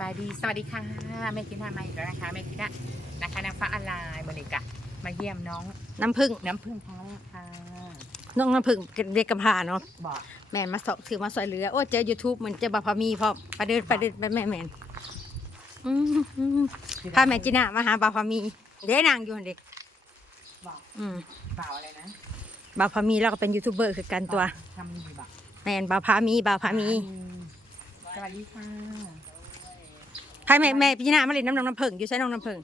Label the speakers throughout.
Speaker 1: บายดี สวัสดีค่ะแม่กินทามาอีกแล้วนะคะแม่กินนะคะนางฟ้าออนไลน์บริกะมาเยี่ยมน้อง
Speaker 2: น้ำผึ้ง
Speaker 1: น้ำพึ่งครั้งแรกค่ะ
Speaker 2: น้องน้ำผึ้งเด็กกำพร้าเนาะ
Speaker 1: บอก
Speaker 2: แม่นมาสอบถือมาสอยเรือโอ้เจอ YouTube เหมือนเจอบาพามีพร้อมไปเดินไปเดินไปแม่แม่นอืมอืมพาแม่จีน่ามาหาบาพามี เด้นางอยู่หั่นเด็ก
Speaker 1: บอก
Speaker 2: อืม
Speaker 1: เปล่าอะไรนะ
Speaker 2: บาพามีแล้วก็เป็นยูทูบเบอร์คือกันตัว
Speaker 1: ทำดีบอก
Speaker 2: แม่นบาพามีบาพามี
Speaker 1: สวัสดีค่ะ
Speaker 2: พาแม่แม่จีน่ามาเล่นน้ำน้องน้ำผึ้งอยู่ใช้น้องน้ำผึ้ง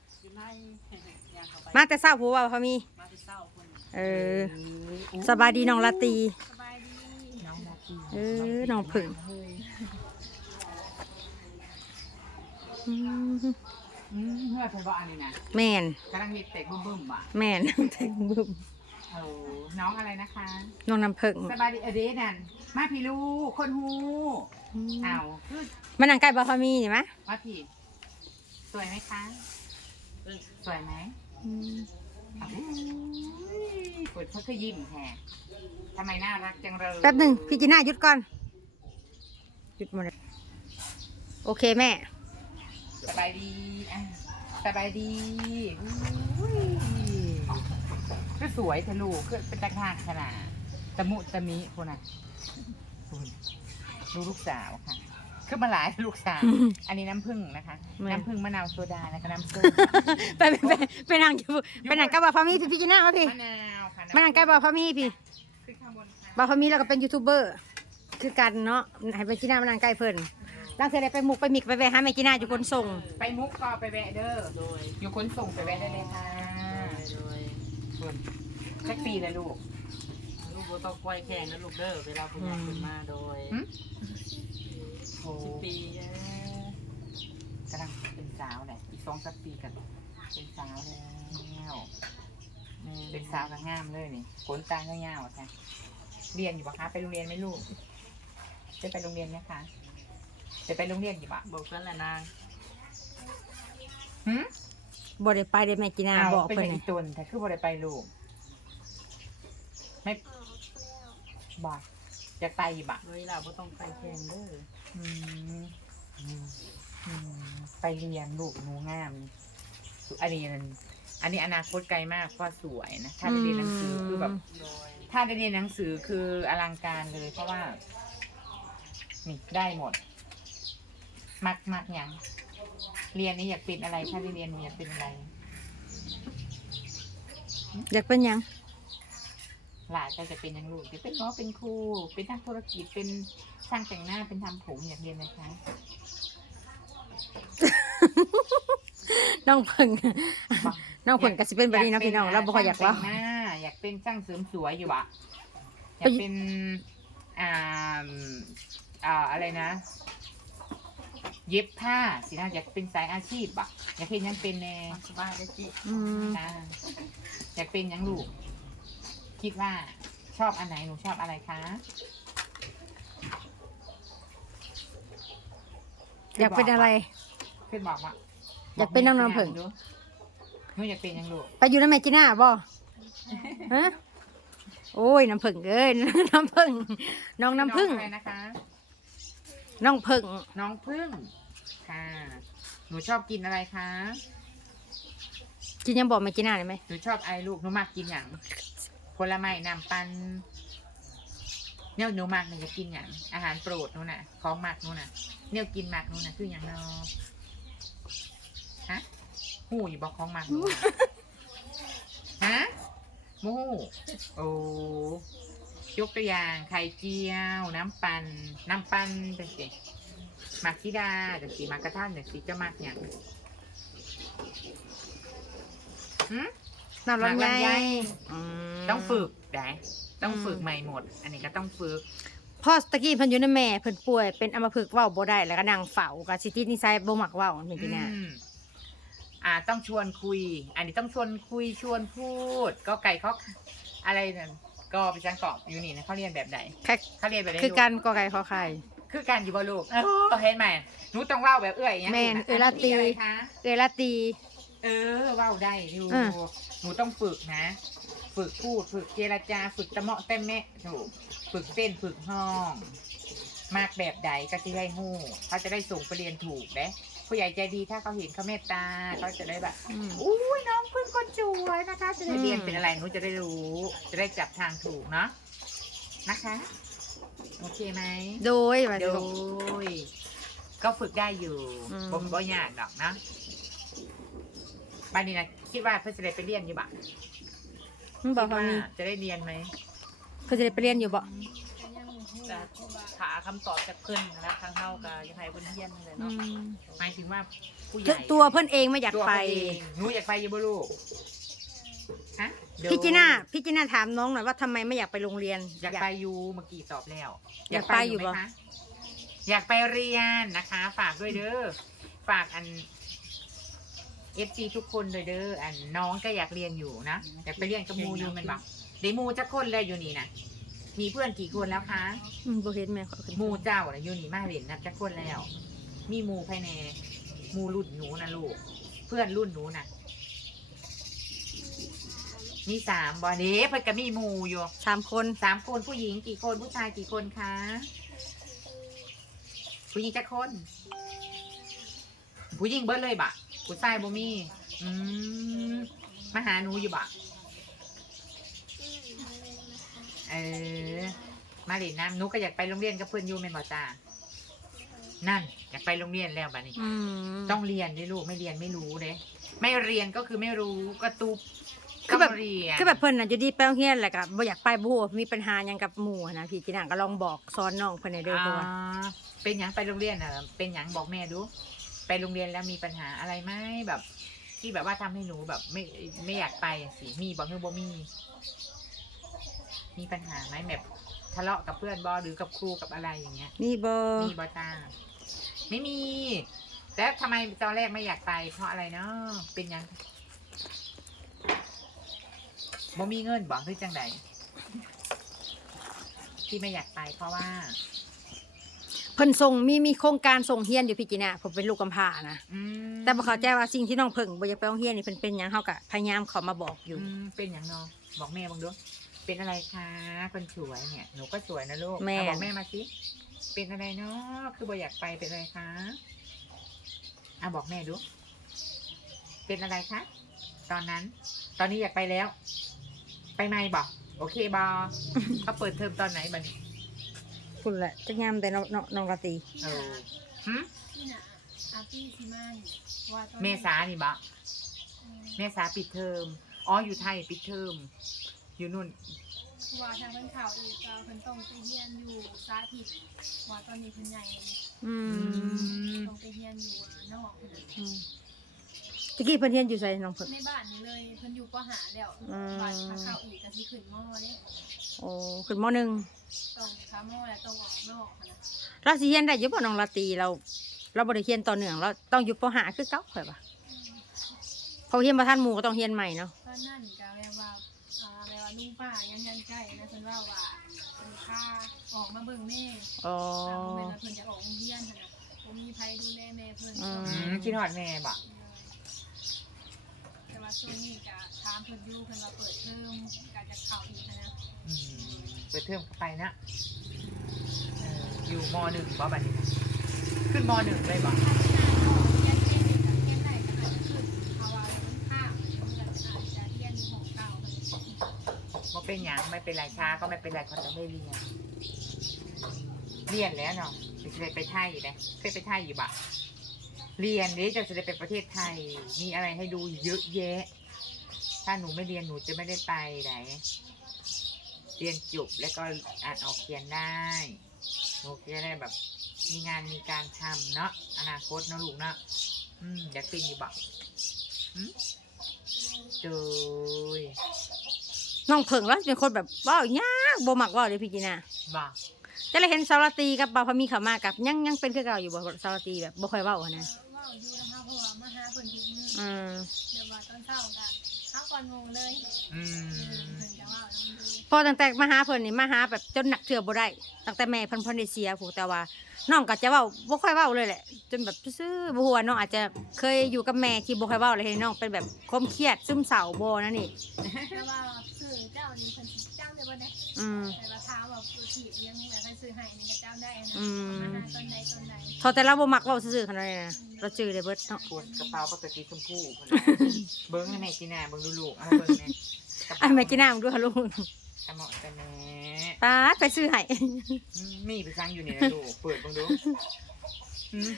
Speaker 2: มาแต่เศร้าผัวบาพามีเออสบายดีน้องลาตรี
Speaker 1: สบายดีน้องนาที
Speaker 2: เออน้องผึ่งอืม
Speaker 1: อืมเมื่อผมบอกอันนี้นะ
Speaker 2: แม่น
Speaker 1: กำลังมีเตะบึ้มๆบ่ะ
Speaker 2: แม่นถึงบึ้ม
Speaker 1: เออน้องอะไรนะคะ
Speaker 2: น้องน้ำผึ้ง
Speaker 1: สบายดีเอเดนันมาพี่ลูกคนฮูอ้าวคือ
Speaker 2: มันนั่งใกล้บาพามีเห็นไหม
Speaker 1: มาพี่ สวยไหมคะ สวยไหมเปิดเขาคือยิ้มแฮะทำไมน่ารักจังเลย
Speaker 2: แป๊บหนึ่งพี่จีน่าหยุดก่อนหยุดหมดเลยโอเคแม่
Speaker 1: สบายดีอะสบายดีอุ้ยคือสวยทะลูกคือเป็นตะขากขนาดตะมุตะมิคนน่ะคุณดูลูกสาวค่ะ คือมาหลายลูกสาวอันนี้น้ำผึ้งนะคะ
Speaker 2: แม่
Speaker 1: น้ำผึ้งมะนาวโซดาแล้วก็น้ำส้ม
Speaker 2: ไปไปไปไปนั่งอยู่ไปนั่งกับบาพามีพี่พี่จีน่ามาพี่
Speaker 1: มะนาวค่ะ
Speaker 2: มานั่งใกล้บาพามีพี่
Speaker 1: ขึ้นข้างบนค่ะ
Speaker 2: บาพามีเราก็เป็นยูทูบเบอร์คือกันเนาะให้ไปจีน่ามานั่งใกล้เพิ่นร่างเธอได้ไปหมุกไปมิกไปแวะหาแม่จีน่าอยู่คนส่ง
Speaker 1: ไปมุกก็ไปแวะเด้อ
Speaker 3: โดย
Speaker 1: อยู่ขนส่งไปแวะได้เลยค่ะ
Speaker 3: โดย
Speaker 1: ส่วนสักปีเลยลูก
Speaker 3: ลูกโบต้องกล้วยแข่งนะลูกเด้อเวลาคุณยายขึ้นมาโดย
Speaker 1: หึ โอ้
Speaker 3: สิบปี
Speaker 1: กำลังเป็นสาวเนี่ยอีก สองสักปีกัน เป็นสาวแล้วเป็นสาวก็งามเลยนี่ขนตาเงาๆค่ะเรียนอยู่ปะคะไปโรงเรียนไหมลูก จะไปโรงเรียนไหมคะจะไปโรงเรียนอยู่ปะ
Speaker 3: บอกกันแหละนาง
Speaker 1: หืม
Speaker 2: บ่ได้ไปได้แม่จีน่า
Speaker 1: เอา
Speaker 2: บอก
Speaker 1: เป็น
Speaker 2: เพิ่น
Speaker 1: อย่าง
Speaker 2: นี่
Speaker 1: อีตุนแต่คือบ่ได้ไปลูก ไม่บอกจะไปอยู่ปะ
Speaker 3: โดยเราโบต้องไปแข่งเด้อ
Speaker 1: อืม อืมอืมไปเรียนลูกหนูงามอันนี้มันอันนี้อนาคตไกลมากเพราะสวยนะถ้าได้เรียนหนังสือคือแบบ
Speaker 3: โดย
Speaker 1: ถ้าได้เรียนหนังสือคืออลังการเลย เพราะว่านี่ได้หมด มักมักอย่างเรียนนี่อยากเป็นอะไร ถ้าได้เรียนอยากเป็นอะไร
Speaker 2: อยากเป็นหยัง
Speaker 1: หลานก็จะเป็นอยังลูกจะเป็นหมอเป็นครู เป็นนักธุรกิจเป็นช่างแต่งหน้าเป็นทำผมอยากเรียนอะไรคะ
Speaker 2: น้องเพิ่ง
Speaker 1: บอก
Speaker 2: น้องเพิ่งก็สิเป็นแบบนี้เนาะพี่น้องเราบ่ค่อยอยากเล่า
Speaker 1: ช่งแต่งหน้าอยากเป็นช่างเสริมสวยอยู่อะอ
Speaker 2: ไป
Speaker 1: ยากเป็นอ่าอ่าอะไรนะ เย็บผ้าสินะอยากเป็นสายอาชีพอะอยากเป็นหยังเป็นแน่
Speaker 3: สบายได้จิ
Speaker 2: อืม
Speaker 1: อ่าอยากเป็นหยังลูก คิดว่าชอบอันไหนหนูชอบอะไรคะ
Speaker 2: อยากเป็นอะไร
Speaker 1: ขึ้นบอกว่า
Speaker 2: อยากเป็นน้องน้ำผึ้ง
Speaker 1: หนูอยากเป็นหยังลูก
Speaker 2: ไปอยู่น้ำแม่จีน่าบ่ฮะโอ้ยน้ำผึ้งเอ้ย น้ำผึ้งน้องน้ำผึ้ง
Speaker 1: น้ออะไรนะคะ
Speaker 2: น้องผึ้ง
Speaker 1: น้องพึ่งค่ะ หนูชอบกินอะไรคะ
Speaker 2: กินยังบอกแม่จีน่าได้ไหม
Speaker 1: หนูชอบไอ้ลูก หนูมักกินอย่างผลไม้น้ำปัน เนี่ยหนูมักหนูจะกินอย่างอาหารโปรดหนูน่ะของมักหนูน่ะเนี่ยกินมักหนูน่ะคืออย่างเนอฮะหูอยู่บอกของมักหนูน่ะฮะมู โอ้ยกตัวอย่างไข่เจียว น้ำปันน้ำปันเป็นสิมักทิดาจังสีมักกระท่านจังสีจะมักอย่างหืม
Speaker 2: น้ำลำไย
Speaker 1: น้ำลำไย
Speaker 2: อืม
Speaker 1: ต้องฝึกได้ต้อง
Speaker 2: อืม
Speaker 1: ฝึกใหม่หมด อันนี้ก็ต้องฝึก
Speaker 2: พ่อตะกี้เพิ่นอยู่ในแม่เพิ่นป่วย เป็นอัมพฤกษ์เว้าบ่ได้แล้วก็นั่งเฝ้ากับสิตินิสัยบ่มักเว้าแม่จีน่า
Speaker 1: อืมอ่าต้องชวนคุย อันนี้ต้องชวนคุยชวนพูด ก็ไก่เขาอะไรนั่นก็ไปจังเกาะอยู่นี่นะเขาเรียนแบบไหน
Speaker 2: แค่
Speaker 1: เขาเรียนแบบไหน
Speaker 2: คือ
Speaker 1: ลูก
Speaker 2: การกอไก่ขอไข่
Speaker 1: คือการอยู่บ่ลูกก็เห็นไหมหนูต้องเล่าแบบเอื้อยอย่าง
Speaker 2: แม่น
Speaker 1: ลูกะ
Speaker 2: เอื้อยละตี
Speaker 1: นนี้อะไรคะ
Speaker 2: เอลาตี
Speaker 1: เออเว้าได้อยู่
Speaker 2: อะ
Speaker 1: หนูต้องฝึกนะ ฝึกพูดฝึกเจรจาฝึกตะเมาะเต้มแม่ถูกฝึกเต้นฝึกห้อง มากแบบใดก็จะได้หู้เขาจะได้ส่งไปเรียนถูกเด้ผู้ใหญ่ใจดีถ้าเขาเห็นเขาเมตตาเขาจะได้แบบ
Speaker 2: อืม
Speaker 1: อุ้ยน้องเพิ่งคนสวยนะคะ จะได้
Speaker 2: อืม
Speaker 1: เรียนเป็นอะไรหนูจะได้รู้ จะได้จับทางถูกเนาะนะคะ โอเคไหม
Speaker 2: โดยว่า
Speaker 1: โด
Speaker 2: สิลูก
Speaker 1: ยก็ฝึกได้อยู่
Speaker 2: อืม
Speaker 1: ผมบ่ยากดอกนะ บ้านนี้นะคิดว่าเพื่อจะได้ไปเรียนอยู่บ่ะ
Speaker 2: มึงบอก
Speaker 1: คิด
Speaker 2: ว่า
Speaker 1: ว่า
Speaker 2: มี
Speaker 1: จะได้เรียนไหม
Speaker 2: เพิ่นจะได้ไปเรียนอยู่บ่
Speaker 3: จะหาคำตอบจากเพิ่นนะทางเฮาก็อยังให้เพิ่นเฮียนนั่นแหละ
Speaker 2: อื
Speaker 3: เนาะ
Speaker 2: ม
Speaker 1: หมายถึงว่าผู้ให
Speaker 2: ตั
Speaker 1: ญ่
Speaker 2: วตัวเพิ่นเองไม่อยาก
Speaker 1: ตัว
Speaker 2: ไป
Speaker 1: เขาเองหนูอยากไปอยู่บ่ลูกฮะเดี๋ยว
Speaker 2: พี่จีน่าพี่จีน่าถามน้องหน่อยว่าทำไมไม่อยากไปโรงเรียน
Speaker 1: อยากไปอยู่เมื่อกี้ตอบแล้ว
Speaker 2: อยากไปอยู่
Speaker 1: ไหม
Speaker 2: บ่
Speaker 1: คะอยากไปเรียนนะคะ ฝากด้วยเด้อฝากอัน เอฟซีทุกคนเลยเด้ออันน้องก็อยากเรียนอยู่นะอยากไปเรียนกับหมูอยู่แมันบอกเดี๋ยวหมูจะคนเลยอยู่นี่นะมีเพื่อนกี่คนแล้วคะ
Speaker 2: อืมบ่เห็นแม่ขอขึ้น
Speaker 1: หมูเจ้าน่ะอยู่นี่มาเรียนนับจะคนแล้ว มีหมูภายในหมูรุ่นหนูนะลูก เพื่อนรุ่นหนูนะมีสามบอเด้เพิ่นก็มีหมูอยู่
Speaker 2: สามคน
Speaker 1: สามคนผู้หญิงกี่คนผู้ชายกี่คนคะผู้หญิงจะคน ผู้หญิงเบิดเลยบะ ผู้ชายบ่มีอืมมาหาหนูอยู่บะเออ มาเล่นน้ำหนูก็อยากไปโรงเรียนกับเพื่อนอยู่แม่นบ่จ้านั่น อยากไปโรงเรียนแล้วบัดนี้
Speaker 2: อืม
Speaker 1: ต้องเรียนด้วยลูกไม่เรียนไม่รู้เด้ไม่เรียนก็คือไม่รู้ก็ตุบ
Speaker 2: คือแบบ
Speaker 1: ก็เรียน
Speaker 2: คือแบบเพิ่นน่ะอยู่ดีไปโรงเรียนแหละก็บ่อยากไปบ่ฮู้ว่ามีปัญหาหยังกับหมู่หั้นนะพี่จีน่าก็ลองบอกสอนน้องเพิ่นให้เด้อเพราะว่า
Speaker 1: อ่าเป็นหยังไปโรงเรียนอะเป็นหยังบอกแม่ดู ไปโรงเรียนแล้วมีปัญหาอะไรไหมแบบ ที่แบบว่าทำให้หนูแบบไม่ไม่อยากไปอะสิมีบอกคือบ่มี มีปัญหาไหมแบบทะเลาะกับเพื่อนบอหรือกับครูกับอะไรอย่างเงี้ย
Speaker 2: นี่บ่
Speaker 1: มีบอตาไม่มีแล้วทำไมตอนแรกไม่อยากไป เพราะอะไรเนาะเป็นหยังบ่มีเงินบอกหรือจังใดที่ไม่อยากไปเพราะว่า
Speaker 2: เพิ่นส่งมีมีโครงการส่งเรียนอยู่พี่จีน่าผมเป็นลูกกำพร้านะ
Speaker 1: อืม
Speaker 2: แต่บ่เข้าใจว่าสิ่งที่น้องเพิ่งบ่อยากไปโรงเรียนนี่เพิ่นเป็นหยังเฮาก็พยายามเข้ามาบอกอยู่
Speaker 1: อืมเป็นอย่างเนาะบอกแม่บ้างดูเป็นอะไรคะคนสวยเนี่ยหนูก็สวยนะลูก
Speaker 2: แม่
Speaker 1: เอาบอกแม่มาสิเป็นอะไรเนาะคือบ่อยากไปเป็นอะไรคะอะบอกแม่ดูเป็นอะไรคะตอนนั้น ตอนนี้อยากไปแล้ว ไปไหมบอกโอเคบอเขาเปิดเทอมตอนไหนบัดนี้
Speaker 2: คุณแหละจะยามแต่น้องน้องน้องราตรี
Speaker 1: เออหึ
Speaker 4: ที่น่ะอาร์ตี้ซิมันว่าตอน
Speaker 1: เมษานี่บะเมษาปิดเทอมอ๋ออยู่ไทยปิดเทอมอยู่นู่น
Speaker 4: ว่าทางเป็นข่าวอีกเราเพิ่นต้องไปเฮียนอยู่สาธิตว่าตอนนี้เพิ่นใหญ่
Speaker 2: อื
Speaker 1: อื
Speaker 2: ม
Speaker 1: ม
Speaker 4: ต้องไปเฮียนอยู่อะนอกพุ่นน่ะ
Speaker 2: อืม ตะกี้เพิ่นเรียนอยู่ไสน้องเพิ่ง
Speaker 4: ในบ้านนี่เลยเพิ่นอยู่ปหาแล้ว
Speaker 2: อืม
Speaker 4: ว่าถ้าเข้าอีกก็สิขึ้นมอเด้
Speaker 2: โอ้ขึ้นมหนึ่ง
Speaker 4: ต้องค้ามอแล้วต้องออกนอกหั่นน่ะ
Speaker 2: เราสิเรียนได้อยู่บ่น้องราตรีเรา เราบ่ได้เรียนต่อเนื่องเราต้องอยู่ปห้าคือเก่าข่อยว่าพอเรียนบ่ทันหมู่ก็ต้องเรียนใหม่เนาะ
Speaker 4: ตอนนั้นก็แบบว่าอ่าแบบว่าลุงป้ายังยันใกล้นะเพิ่นว่าว่าเพิ่นพาออกมาเบิ่งแม่
Speaker 2: อ๋อ
Speaker 4: ตามเวลาเพิ่นจะออกโรงเรียนหั่นน่ะบ่มีไผดูแลแม่เพิ่น
Speaker 2: อื
Speaker 1: อืมคิดฮอดแม่บะ
Speaker 4: แต่ ว่าช่วงนี้ก็ถามเพิ่นอยู่เพิ่นว่าเปิดเทอมก็จะเข้าอีกนะ
Speaker 1: อืมเปิดเทอมเข้าไปนะเอออยู่มหนึ่งบ่บัดนี้นะขึ้นมหนึ่งเลยบ่
Speaker 4: ถ้าที่นายเนาะเรียนเก่งนี่ก็เรียนได้ก็อาจจะขึ้นเพราะว่ามันข้ามมันก็อาจจะเรียนอยู่ของเก่า
Speaker 1: บ่เป็นหยังไม่เป็นไรช้าก็ไม่เป็นไรเขาจะไม่เรียนเรียนแล้วเนาะจะได้ไปไทยไหมเคยไปไทยอยู่บ่ เรียนเดี๋ยวจะได้ไปประเทศไทย มีอะไรให้ดูเยอะแยะ ถ้าหนูไม่เรียนหนูจะไม่ได้ไปไหน เรียนจบแล้วก็อ่านออกเขียนได้ หนูจะได้แบบ มีงานมีการทำเนาะ อนาคตเนาะลูกเนาะ อืมอยากเป็นอยู่บ่อืมโดย
Speaker 2: น้องเพิ่งแล้วเป็นคนแบบเว้ายากบ่มักเว้าเลยพี่จีน่า
Speaker 1: บ่
Speaker 2: จะเลยเห็นสารตีกับบ่าวพามีเข้ามากับยังยังเป็นคือเก่าอยู่บ่สารตีแบบบ่ค่อยเว้าอะนะ
Speaker 4: อืมเดี๋ยวว่าตอนเช้าก็เฮาก่อนงงเลย
Speaker 1: อื
Speaker 4: เออ
Speaker 1: ม
Speaker 4: เพิ่นจะว่าน้องดู
Speaker 2: พอตั้งแต่มาหาเพิ่นนี่มาหาแบบจนหนักเถื่อบ่ได้ตั้งแต่แม่เพิ่นเพิ่นได้เสียผู้แต่ว่าน้องก็จะเว้าบ่ค่อยเว้าเลยแหละ จนแบบซื่อๆบ่ฮู้ว่าน้องอาจจะเคยอยู่กับแม่ที่บ่ค่อยเว้าเลยให้น้องเป็นแบบคมเครียดซึมเศร้าบ่นั่นนี่
Speaker 4: แต่ว่าสื่อเจ้านี่เพิ่นสิ บิดได้
Speaker 2: อืม
Speaker 4: แต่ว่าถามว่าผิดยังแบบให้ซื้อให้นี่ก็จำได้นะ
Speaker 2: อืม
Speaker 4: มาหาต้นใดต้นใด
Speaker 2: พอแต่เราบ่มักเว้าซื่อๆขนาดนั้นนะเราจื้อได้เบิดเนาะ
Speaker 1: ปวดกระเป๋าปกติชมพูคนละเบิ้งให้แม่จีน่าเบิ้งดูลูกเอามาเบิ้งแม่
Speaker 2: อันแม่กินน้ำด้วยค่ะลูก
Speaker 1: กระเหมาะกันแม่
Speaker 2: ตาดไปซื้อให้
Speaker 1: อืมมีไปสั่งอยู่นี่นะลูกเปิดเบิ้งดูอืม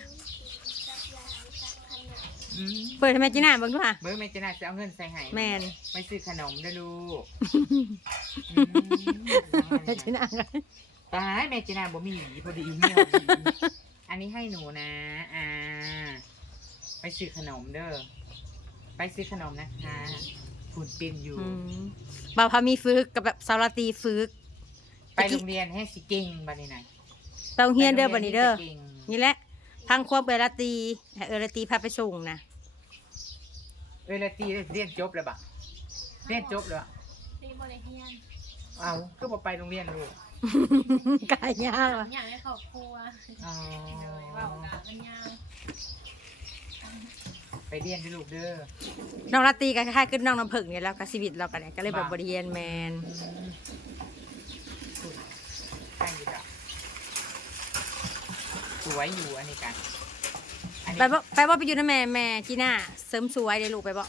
Speaker 1: อืม
Speaker 2: เปิดให้แม่กินน้ำเบิ่งดูค่ะ
Speaker 1: เบิ้งแม่จีน่าจะเอาเงินใส่ให้
Speaker 2: แม่น
Speaker 1: ไปซื้อขนมด้วยลูก
Speaker 2: แม่กินน้ำ
Speaker 1: ตายแม่จีน่าบ่มีหวีพอดีเหี่ยวหวีอันนี้ให้หนูนะ อ่า ไปซื้อขนมเด้อไปซื้อขนมนะคะฝุ่นเป็นอยู่
Speaker 2: อืมบ่าวพามีฝึกกับแบบสาวราตรีฝึก
Speaker 1: ไปโรงเรียนให้สิเก่งบัดนี้นะ
Speaker 2: ไปโรงเรียนเด้อบัดนี้เด้อ
Speaker 1: ไปโรงรียนให้สิก่ง
Speaker 2: นี่แหละพังควบเอราตรีให้เอราตรีพาไปส่งนะ
Speaker 1: เวลาตีเรียนจบแล้วบะเรียนจบแล้วอะ
Speaker 4: นี่บริเฮียน
Speaker 1: เอาก็บอกไปโรงเรียนลูก
Speaker 2: กายยากว่ะ
Speaker 4: อยากให้ครอบครัว
Speaker 1: อ๋อ
Speaker 4: เลยว่าโอกาสมันยาก
Speaker 1: ไปเรียนด้วยลูกเด้อ
Speaker 2: น้องราตรีก็คล้ายๆขึ้นน้องน้ำผึ้งเนี่ยแล้วก็ชีวิตเรากันเนี่ยก็เลยแบบ
Speaker 1: บ้า
Speaker 2: บริเรียนแมน
Speaker 1: ใช่อยู่จ้ะสวยอยู่อันนี้กันอัน
Speaker 2: ไป
Speaker 1: นี้
Speaker 2: บ่ไปบ่ไปอยู่นะแม่แม่จีน่าเสริมสวยเลยลูกไปบ่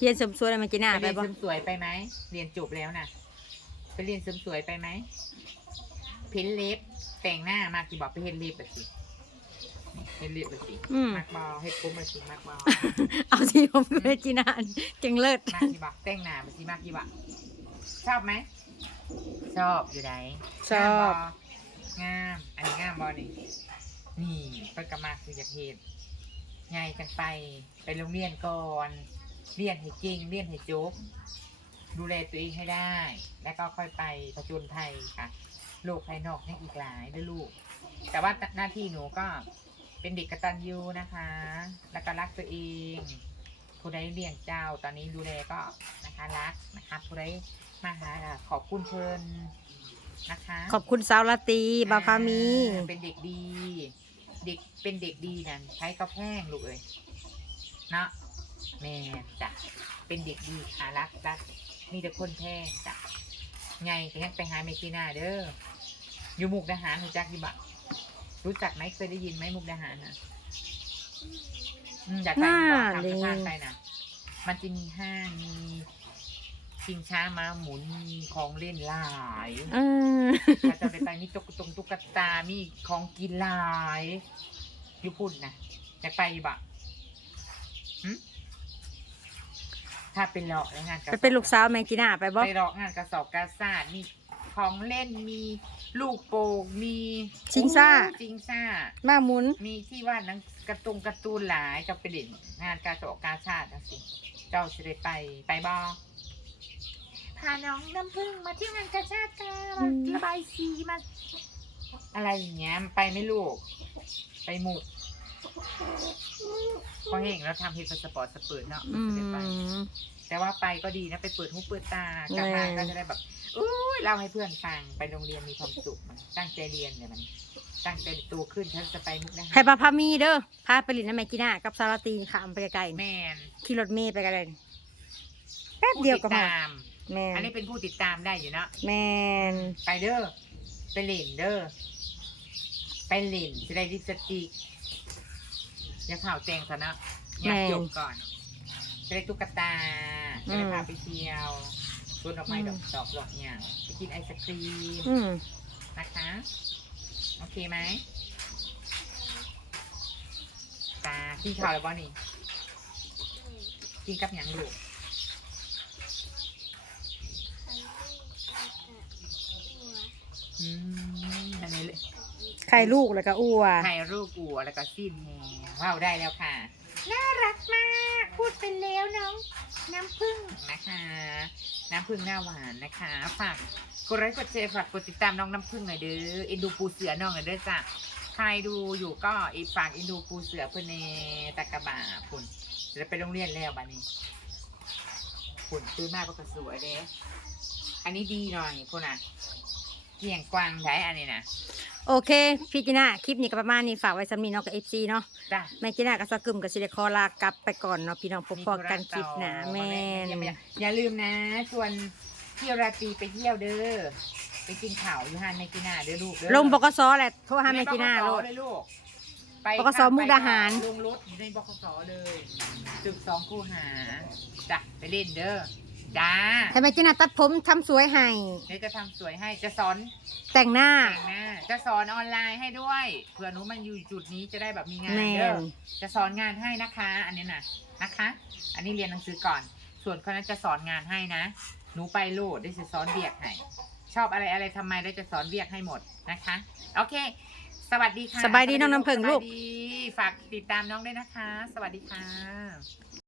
Speaker 2: เรียนเสริมสวยเลยแม่จีน่า
Speaker 1: ไป
Speaker 2: ไป
Speaker 1: เรียน
Speaker 2: บ่
Speaker 1: เสริมสวยไปไหมเรียนจบแล้วนะไปเรียนเสริมสวยไปไหมเพ้นเล็บแต่งหน้ามากกี่บอกไปเฮ็ดเล็บแบบสิเฮ็ดเล็บแบบสิ
Speaker 2: อืม
Speaker 1: มากบอเฮ็ดผมแบบสิมากบอ
Speaker 2: เอาที่ผมกับแม่จีน่าเก่งเลิศ
Speaker 1: มากกี่บอกแต่งหน้าแบบสิมากกี่บอกชอบไหมชอบอยู่ไหน
Speaker 2: ชอบ
Speaker 1: งามอันนี้งามบอนี่ นี่เพิ่นก็มากคืออยากเฮ็ดไงจังไปไปโรงเรียนก่อนเรียนให้เก่งเรียนให้จบ ดูแลตัวเองให้ได้ แล้วก็ค่อยไปผจญภัยค่ะโลกภายนอกยังอีกหลายด้วยลูก แต่ว่าหน้าที่หนูก็เป็นเด็กกตัญญูนะคะ แล้วก็รักตัวเองผู้ใดเลี้ยงเจ้าตอนนี้ดูแลก็นะคะรักนะคะผู้ใดมาหาก็ขอบคุณเพิ่นนะคะ
Speaker 2: ขอบคุณสาวราตรีบาวพามี
Speaker 1: อ่เป็นเด็กดี เด็กเป็นเด็กดีนั่นใช้ก็แพงลูกเอ้ยเนาะแม่จ้ะเป็นเด็กดีค่ะรักรักมีแต่คนแพงจ้ะไงก็ยังไปหาเมกิน่าเด้ออยู่มุกดาหารรู้จักอยู่บะรู้จักไหมเคยได้ยินไหมมุกดาหารนะอืมอยากไปบ่
Speaker 2: น่า
Speaker 1: ทำสะพานไปนะมันจะมีห้างมี ชิงช้าม้าหมุนมีของเล่นหลาย
Speaker 2: เออ
Speaker 1: ถ้าจะไปไปมีตุ๊กตงตุ๊กตา มีของกินหลายอยู่พุ่นนะอยากไปอยู่บะหึถ้าเป็นเลาะแล้วงานกระส
Speaker 2: ไป
Speaker 1: อบ
Speaker 2: เป็นลูกสาวแม่จีน่าไปบ่
Speaker 1: ไปเลาะงานกระสอบกระสาดมีของเล่นมีลูกโป่งมี
Speaker 2: ชิงซ่า
Speaker 1: จิงซ่า
Speaker 2: มาหมุน
Speaker 1: มีที่วาดหนังกระตุงการ์ตูนหลายเจ้าไปเล่นงานการสอบกาชาตินะสิเจ้าจะได้ไปไปบอพาน้องน้ำพึ่งมาที่งานกาชาติกัน
Speaker 2: อืม
Speaker 1: ระบายสีมาอะไรอย่างเงี้ยไปไหม่ลูก ไปหมุกพอเห็นแล้วทำเฮดพาสปอร์ตสเปิดเนาะ
Speaker 2: อื
Speaker 1: จะได้ไป
Speaker 2: ม
Speaker 1: แต่ว่าไปก็ดีนะไปเปิดหูเปิดตากลับมา
Speaker 2: แน่
Speaker 1: ก็จะได้แบบอุ้ยเล่าให้เพื่อนฟังไปโรงเรียนมีความสุขมันตั้งใจเรียนเนี่ยมัน ตั้งใจโตขึ้นฉันจะไปมุกนะ
Speaker 2: ให้บาวพามีเด้อพาไปเลินนะแม่จีน่ากับสาวราตรีขามไปไกลๆ
Speaker 1: แมน
Speaker 2: ขี่รถเมล์ไปกันเลยแป๊บ
Speaker 1: ผู้
Speaker 2: เดียว
Speaker 1: ติด
Speaker 2: ก็มา
Speaker 1: ตาม
Speaker 2: แม่
Speaker 1: อัน
Speaker 2: น
Speaker 1: นี้เป็นผู้ติดตามได้อยู่เนาะ
Speaker 2: แม่น
Speaker 1: ไปเด้อไปเล่นเด้อไปเล่นจะได้ลิปสติกอย่าข่าวแจงซะเนาะอยากจบก่อนจะได้ตุ๊กตาจะได้พาไปเที่ยวสวนดอกไม้ดอกดอกดอกอย่างไปกินไอศครีม
Speaker 2: อืม
Speaker 1: นะคะ โอเคไหมตากินข้าวแล้วบ่นี่กินกับหยังลูก อืมอันนี้เลย
Speaker 2: ไข่ลูกแล้วก็อ้ว
Speaker 1: ถ่ายรูปอัวแล้วก็สิ้นแหงว้าวได้แล้วค่ะ น่ารักมาก พูดไปแล้วน้อง น้ำผึ้งนะคะ น้ำผึ้งหน้าหวานนะคะ ฝากกดไลค์กดแชร์ฝากกดติดตามน้องน้ำผึ้งหน่อยเด้อเอ็นดูปูเสือน้องหน่อยเด้อจ้ะใครดูอยู่ก็อีกฝากเอ็นดูปูเสือเพื่อนในตะกะบาพุ่นจะไปโรงเรียนแล้วบ้านี้พุ่นซื้อมากก็สวยเด้อันนี้ดีหน่อยพุ่นอะ เกี่ยงกวางได้อันนี้นะ
Speaker 2: โอเค พี่จีน่าคลิปนี้ก็ประมาณนี้ฝากไว้สำนีเนาะกับเอฟซีเนาะ
Speaker 1: จ้ะ
Speaker 2: แม่จีน่ากับสกึมกับสิเดคอลากลับไปก่อนเนาะพี่น้องพบกันคลิปหนาแม่น
Speaker 1: อย่าอย่าอย่าลืมนะชวนเที่ยวราตรีไปเที่ยวเด้อไปกินข้าวอยู่ฮานในกินาเด้อลูกเด้อ
Speaker 2: ลงบกสแหละโทรหาแม่กีน่าโลด
Speaker 1: เลยลูกไป
Speaker 2: บขสมุกดาหาร
Speaker 1: ลงรถอยู่ในบกสเลยตึกสองคูหาจ้ะไปเล่นเด้อ จ้า
Speaker 2: ให้แม่กีน่าตัดผมทำสวยให้
Speaker 1: เดี๋ยวจะทำสวยให้จะสอน
Speaker 2: แต่งหน้า
Speaker 1: แต่งหน้า จะสอนออนไลน์ให้ด้วยเผื่อหนูมันอยู่จุดนี้จะได้แบบมีงาน
Speaker 2: แม่
Speaker 1: เด้อนจะสอนงานให้นะคะ อันนี้น่ะนะคะ อันนี้เรียนหนังสือก่อน ส่วนคนนั้นจะสอนงานให้นะ หนูไปโลดได้จะสอนเบียกให้ชอบอะไรอะไรทำไมได้จะสอนเบียกให้หมดนะคะ โอเค สวัสดีค่ะ
Speaker 2: สบายดีน้องน้ำผึ้งลูก
Speaker 1: สบายดีฝากติดตามน้องด้วยนะคะ สวัสดีค่ะ